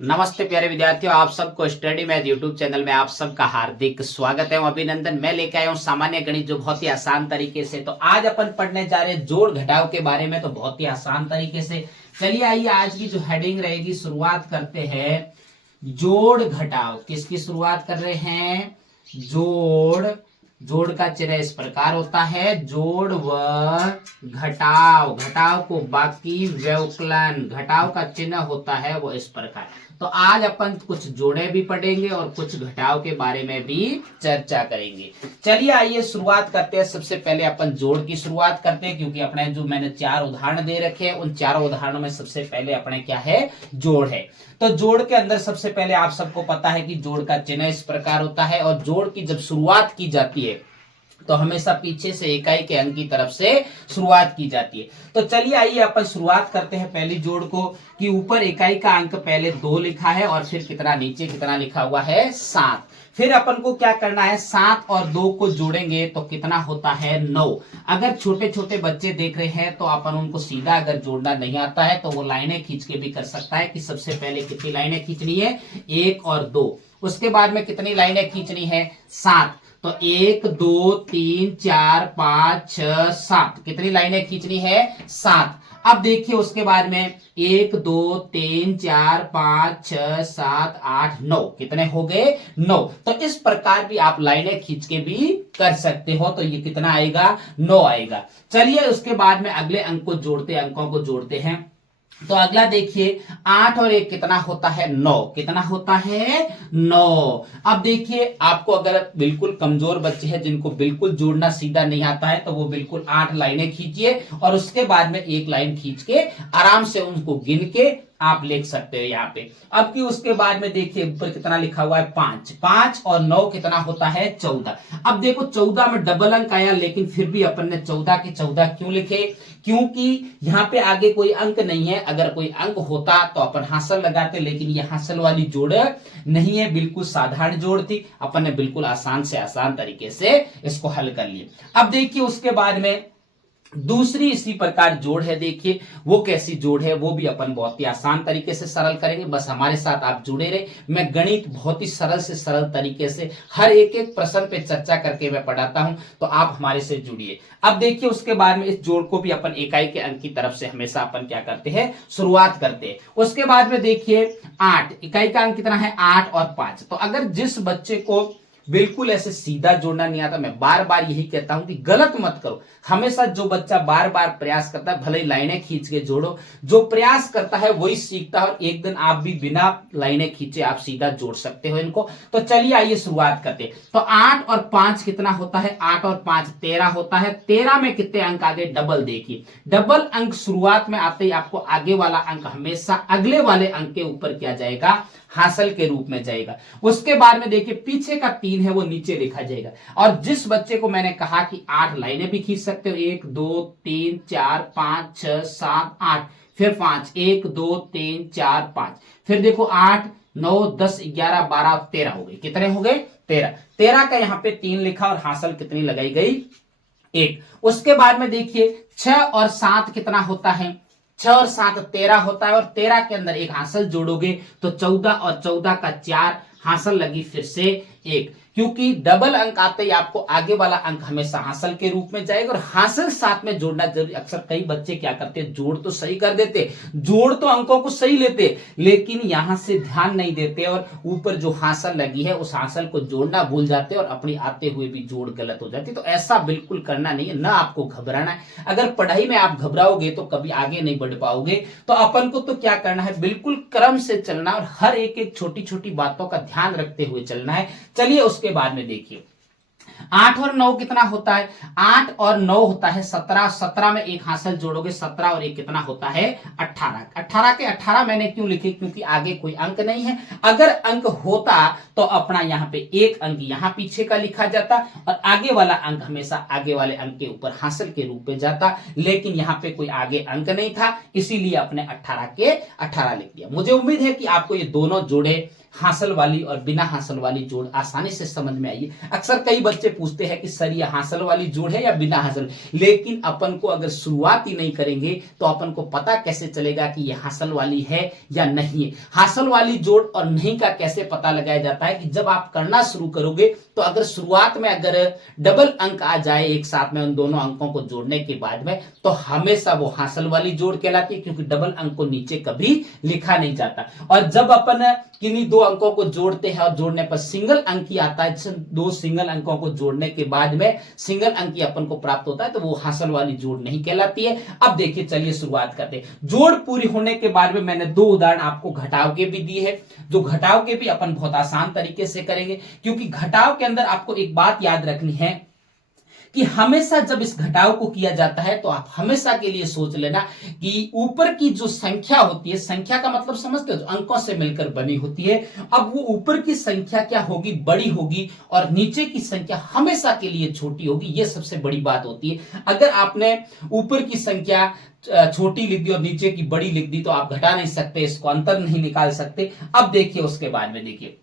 नमस्ते प्यारे विद्यार्थियों, आप सबको स्टडी मैथ यूट्यूब चैनल में आप सबका हार्दिक स्वागत है। अभिनंदन। मैं लेके आया हूँ सामान्य गणित जो बहुत ही आसान तरीके से। तो आज अपन पढ़ने जा रहे हैं जोड़ घटाव के बारे में, तो बहुत ही आसान तरीके से। चलिए आइए, आज की जो हेडिंग रहेगी, शुरुआत करते हैं जोड़ घटाव। किसकी शुरुआत कर रहे हैं? जोड़। जोड़ का चिन्ह इस प्रकार होता है, जोड़ व घटाव। घटाव को बाकी व्यवकलन, घटाव का चिन्ह होता है वो इस प्रकार। तो आज अपन कुछ जोड़े भी पढ़ेंगे और कुछ घटाव के बारे में भी चर्चा करेंगे। चलिए आइए शुरुआत करते हैं। सबसे पहले अपन जोड़ की शुरुआत करते हैं, क्योंकि अपने जो मैंने 4 उदाहरण दे रखे हैं, उन चारों उदाहरणों में सबसे पहले अपने क्या है? जोड़ है। तो जोड़ के अंदर सबसे पहले आप सबको पता है कि जोड़ का चिन्ह इस प्रकार होता है, और जोड़ की जब शुरुआत की जाती है तो हमेशा पीछे से इकाई के अंक की तरफ से शुरुआत की जाती है। तो चलिए आइए अपन शुरुआत करते हैं पहली जोड़ को, कि ऊपर इकाई का अंक पहले 2 लिखा है और फिर कितना नीचे कितना लिखा हुआ है? 7। फिर अपन को क्या करना है? 7 और 2 को जोड़ेंगे तो कितना होता है? 9। अगर छोटे छोटे बच्चे देख रहे हैं तो अपन उनको सीधा अगर जोड़ना नहीं आता है तो वो लाइनें खींच के भी कर सकता है, कि सबसे पहले कितनी लाइनें खींचनी है? 1 और 2। उसके बाद में कितनी लाइनें खींचनी है? 7। तो 1 2 3 4 5 6 7, कितनी लाइनें खींचनी है? 7। अब देखिए उसके बाद में 1 2 3 4 5 6 7 8 9, कितने हो गए? 9। तो इस प्रकार भी आप लाइनें खींच के भी कर सकते हो। तो ये कितना आएगा? 9 आएगा। चलिए उसके बाद में अगले अंक को जोड़ते, अंकों को जोड़ते हैं। तो अगला देखिए, 8 और 1 कितना होता है? 9। कितना होता है? 9। अब देखिए, आपको अगर बिल्कुल कमजोर बच्चे हैं जिनको बिल्कुल जोड़ना सीधा नहीं आता है, तो वो बिल्कुल 8 लाइनें खींचिए और उसके बाद में एक लाइन खींच के आराम से उनको गिन के आप लिख सकते हो यहाँ पे। अब कि उसके बाद में देखिए ऊपर कितना लिखा हुआ है? 5। 5 और 9 कितना होता है? 14। अब देखो 14 में डबल अंक आया, लेकिन फिर भी अपन ने 14 के 14 क्यों लिखे? क्योंकि यहाँ पे आगे कोई अंक नहीं है। अगर कोई अंक होता तो अपन हासिल लगाते, लेकिन ये हासिल वाली जोड़ नहीं है, बिल्कुल साधारण जोड़ थी। अपन ने बिल्कुल आसान से आसान तरीके से इसको हल कर लिया। अब देखिए उसके बाद में दूसरी इसी प्रकार जोड़ है। देखिए वो कैसी जोड़ है, वो भी अपन बहुत ही आसान तरीके से सरल करेंगे। बस हमारे साथ आप जुड़े रहे। मैं गणित बहुत ही सरल से सरल तरीके से हर एक एक प्रश्न पे चर्चा करके मैं पढ़ाता हूं, तो आप हमारे से जुड़िए। अब देखिए उसके बाद में इस जोड़ को भी अपन इकाई के अंक की तरफ से हमेशा अपन क्या करते हैं? शुरुआत करते हैं। उसके बाद में देखिए 8, इकाई का अंक कितना है? 8 और 5। तो अगर जिस बच्चे को बिल्कुल ऐसे सीधा जोड़ना नहीं आता, मैं बार बार यही कहता हूं कि गलत मत करो। हमेशा जो बच्चा बार बार प्रयास करता है, भले ही लाइनें खींच के जोड़ो, जो प्रयास करता है वही सीखता है, और एक दिन आप भी बिना लाइनें खींचे आप सीधा जोड़ सकते हो इनको। तो चलिए आइए शुरुआत करते हैं। तो 8 और 5 कितना होता है? 8 और 5 13 होता है। 13 में कितने अंक आ गए? डबल। देखिए डबल अंक शुरुआत में आते ही आपको आगे वाला अंक हमेशा अगले वाले अंक के ऊपर क्या जाएगा? हासिल के रूप में जाएगा। उसके बाद में देखिए पीछे का 3 है वो नीचे लिखा जाएगा। और जिस बच्चे को मैंने कहा कि 8 लाइनें भी खींच सकते हो, 1 2 3 4 5 6 7 8, फिर 5, 1 2 3 4 5, फिर देखो 8 9 10 11 12 13 हो गए। कितने हो गए? 13। 13 का यहाँ पे 3 लिखा और हासिल कितनी लगाई गई? 1। उसके बाद में देखिए 6 और 7 कितना होता है? 6 और 7 13 होता है, और 13 के अंदर एक हासिल जोड़ोगे तो 14, और 14 का 4 हासिल लगी फिर से 1। क्योंकि डबल अंक आते ही आपको आगे वाला अंक हमेशा हासिल के रूप में जाएगा, और हासिल साथ में जोड़ना जरूरी। अक्सर कई बच्चे क्या करते हैं? जोड़ तो सही कर देते, जोड़ तो अंकों को सही लेते, लेकिन यहां से ध्यान नहीं देते और ऊपर जो हासिल लगी है उस हासिल को जोड़ना भूल जाते और अपनी आते हुए भी जोड़ गलत हो जाती। तो ऐसा बिल्कुल करना नहीं है, ना आपको घबराना है। अगर पढ़ाई में आप घबराओगे तो कभी आगे नहीं बढ़ पाओगे। तो अपन को तो क्या करना है? बिल्कुल क्रम से चलना और हर एक एक छोटी छोटी बातों का ध्यान रखते हुए चलना है। चलिए उसके बाद में देखिए 8 और 9 कितना होता है? 8 और 9 होता है 17। 17 में एक हासिल जोड़ोगे, 17 और 1 कितना होता है? 18। 18 के 18 मैंने क्यों लिखे? क्योंकि आगे कोई अंक नहीं है। अगर अंक होता तो अपना यहाँ पे एक अंक यहाँ पीछे का लिखा जाता और आगे वाला अंक हमेशा आगे वाले अंक के ऊपर हासिल के रूप में जाता, लेकिन यहाँ पे कोई आगे अंक नहीं था, इसीलिए अपने 18 के 18 लिख दिया। मुझे उम्मीद है कि आपको ये दोनों जोड़े हासिल वाली और बिना हासिल वाली जोड़ आसानी से समझ में आई है। अक्सर कई बच्चे पूछते हैं कि सर ये हासिल वाली जोड़ है या बिना हासिल, लेकिन अपन को अगर शुरुआत ही नहीं करेंगे तो अपन को पता कैसे चलेगा कि ये हासिल वाली है या नहीं है। हासिल वाली जोड़ और नहीं का कैसे पता लगाया जाता है कि जब आप करना शुरू करोगे तो अगर शुरुआत में अगर डबल अंक आ जाए एक साथ में उन दोनों अंकों को जोड़ने के बाद में, तो हमेशा वो हासिल वाली जोड़ कहलाती है, क्योंकि डबल अंक को नीचे कभी लिखा नहीं जाता। और जब अपन किन्हीं दो अंकों को जोड़ते हैं और जोड़ने पर सिंगल अंक ही आता है, दो सिंगल अंकों को जोड़ने के बाद में सिंगल अंक ही अपन को प्राप्त होता है, तो वो हासिल वाली जोड़ नहीं कहलाती है। अब देखिए, चलिए शुरुआत करते हैं। जोड़ पूरी होने के बाद में मैंने दो उदाहरण आपको घटाव के भी दिए हैं, जो घटाव के भी अपन बहुत आसान तरीके से करेंगे, क्योंकि घटाव के अंदर आपको एक बात याद रखनी है कि हमेशा जब इस घटाव को किया जाता है तो आप हमेशा के लिए सोच लेना कि ऊपर की जो संख्या होती है, संख्या का मतलब समझते हो, जो अंकों से मिलकर बनी होती है, अब वो ऊपर की संख्या क्या होगी, बड़ी होगी, और नीचे की संख्या हमेशा के लिए छोटी होगी। ये सबसे बड़ी बात होती है। अगर आपने ऊपर की संख्या छोटी लिख दी और नीचे की बड़ी लिख दी तो आप घटा नहीं सकते, इसको अंतर नहीं निकाल सकते। अब देखिए उसके बाद में देखिए,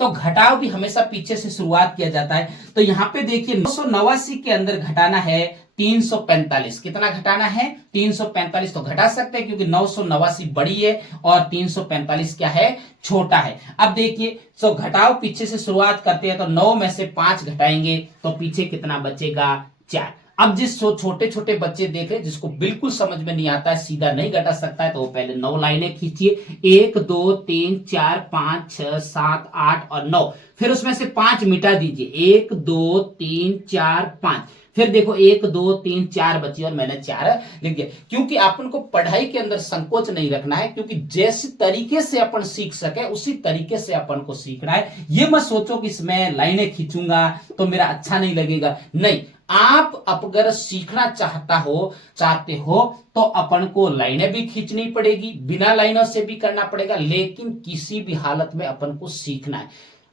तो घटाव भी हमेशा पीछे से शुरुआत किया जाता है। तो यहां पे देखिए 989 के अंदर घटाना है 345। कितना घटाना है? 345। तो घटा सकते हैं क्योंकि 989 बड़ी है और 345 क्या है? छोटा है। अब देखिए, तो घटाव पीछे से शुरुआत करते हैं, तो 9 में से 5 घटाएंगे तो पीछे कितना बचेगा? 4। अब जिस छोटे छोटे बच्चे देख रहे जिसको बिल्कुल समझ में नहीं आता है, सीधा नहीं घटा सकता है, तो वो पहले 9 लाइनें खींचिए, 1 2 3 4 5 6 7 8 और 9। फिर उसमें से 5 मिटा दीजिए, 1 2 3 4 5। फिर देखो 1 2 3 4 बची और मैंने 4 लिख दिया, क्योंकि अपन को पढ़ाई के अंदर संकोच नहीं रखना है, क्योंकि जैसे तरीके से अपन सीख सके उसी तरीके से अपन को सीखना है। ये मत सोचो कि इसमें लाइनें खींचूंगा तो मेरा अच्छा नहीं लगेगा, नहीं। आप अगर सीखना चाहते हो तो अपन को लाइनें भी खींचनी पड़ेगी, बिना लाइनों से भी करना पड़ेगा, लेकिन किसी भी हालत में अपन को सीखना है।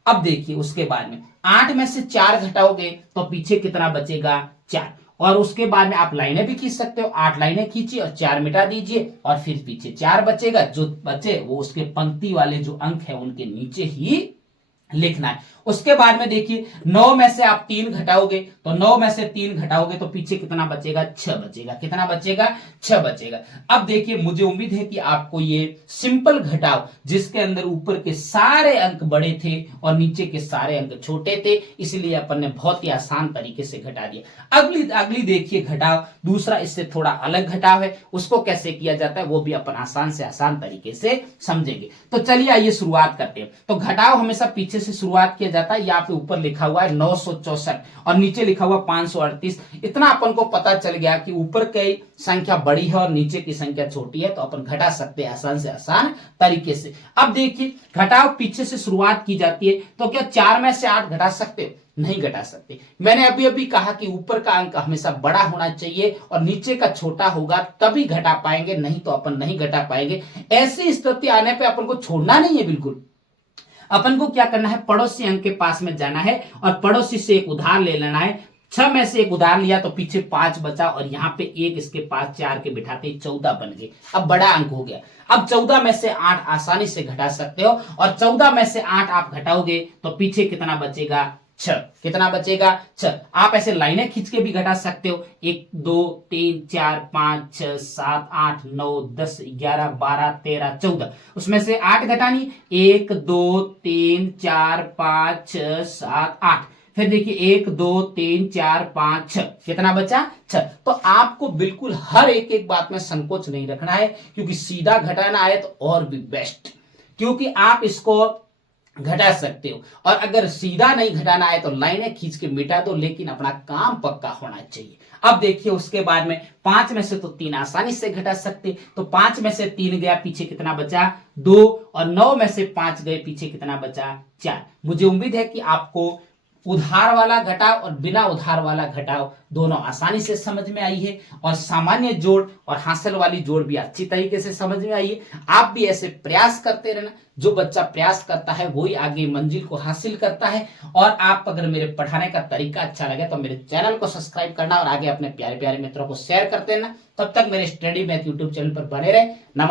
अब देखिए उसके बाद में 8 में से 4 घटाओगे तो पीछे कितना बचेगा? 4। और उसके बाद में आप लाइनें भी खींच सकते हो, 8 लाइनें खींचिए और 4 मिटा दीजिए और फिर पीछे 4 बचेगा। जो बचे वो उसके पंक्ति वाले जो अंक है उनके नीचे ही लिखना है। उसके बाद में देखिए 9 में से आप 3 घटाओगे, तो 9 में से 3 घटाओगे तो पीछे कितना बचेगा? 6 बचेगा। कितना बचेगा? 6 बचेगा। अब देखिए, मुझे उम्मीद है कि आपको ये सिंपल घटाव, जिसके अंदर ऊपर के सारे अंक बड़े थे और नीचे के सारे अंक छोटे थे, इसलिए अपन ने बहुत ही आसान तरीके से घटा दिया। अगली देखिए घटाव, दूसरा इससे थोड़ा अलग घटाव है, उसको कैसे किया जाता है वो भी अपन आसान से आसान तरीके से समझेंगे। तो चलिए आइए शुरुआत करते हैं। तो घटाव हमेशा पीछे से शुरुआत किया जाता है। यहाँ पे ऊपर लिखा हुआ है 964 और नीचे लिखा हुआ 538। इतना अपन को पता चल गया कि ऊपर की संख्या बड़ी है और नीचे की संख्या छोटी है, तो अपन घटा सकते हैं आसान से आसान तरीके से। अब देखिए, घटाव पीछे से शुरुआत की जाती है, तो क्या 4 में से 8 घटा सकते हो? नहीं घटा सकते। मैंने अभी कहा कि ऊपर का अंक हमेशा बड़ा होना चाहिए और नीचे का छोटा होगा, तभी घटा पाएंगे, नहीं तो अपन नहीं घटा पाएंगे। ऐसी स्थिति आने पे अपन को छोड़ना नहीं है बिल्कुल। अपन को क्या करना है? पड़ोसी अंक के पास में जाना है और पड़ोसी से एक उधार ले लेना है। 6 में से एक उधार लिया तो पीछे 5 बचा और यहाँ पे एक इसके पास 4 के बिठाते 14 बन गए। अब बड़ा अंक हो गया। अब 14 में से 8 आसानी से घटा सकते हो और 14 में से 8 आप घटाओगे तो पीछे कितना बचेगा? 6। कितना बचेगा? 6। आप ऐसे लाइनें खींच के भी घटा सकते हो, 1 2 3 4 5 6 7 8 9 10 11 12 13 14। उसमें से 8 घटानी, 1 2 3 4 5 6 7 8। फिर देखिए 1 2 3 4 5 6। कितना बचा? 6। तो आपको बिल्कुल हर एक बात में संकोच नहीं रखना है, क्योंकि सीधा घटाना आए तो और भी बेस्ट, क्योंकि आप इसको घटा सकते हो। और अगर सीधा नहीं घटाना है तो लाइनें खींच के मिटा दो, लेकिन अपना काम पक्का होना चाहिए। अब देखिए उसके बाद में 5 में से तो 3 आसानी से घटा सकते, तो 5 में से 3 गया, पीछे कितना बचा? 2। और 9 में से 5 गए, पीछे कितना बचा? 4। मुझे उम्मीद है कि आपको उधार वाला घटाव और बिना उधार वाला घटाव दोनों आसानी से समझ में आई है, और सामान्य जोड़ और हासिल वाली जोड़ भी अच्छी तरीके से समझ में आई है। आप भी ऐसे प्रयास करते रहना। जो बच्चा प्रयास करता है वही आगे मंजिल को हासिल करता है। और आप अगर मेरे पढ़ाने का तरीका अच्छा लगे तो मेरे चैनल को सब्सक्राइब करना और आगे अपने प्यारे प्यारे मित्रों को शेयर करते रहना। तब तक मेरे स्टडी मैथ यूट्यूब चैनल पर बने रहे।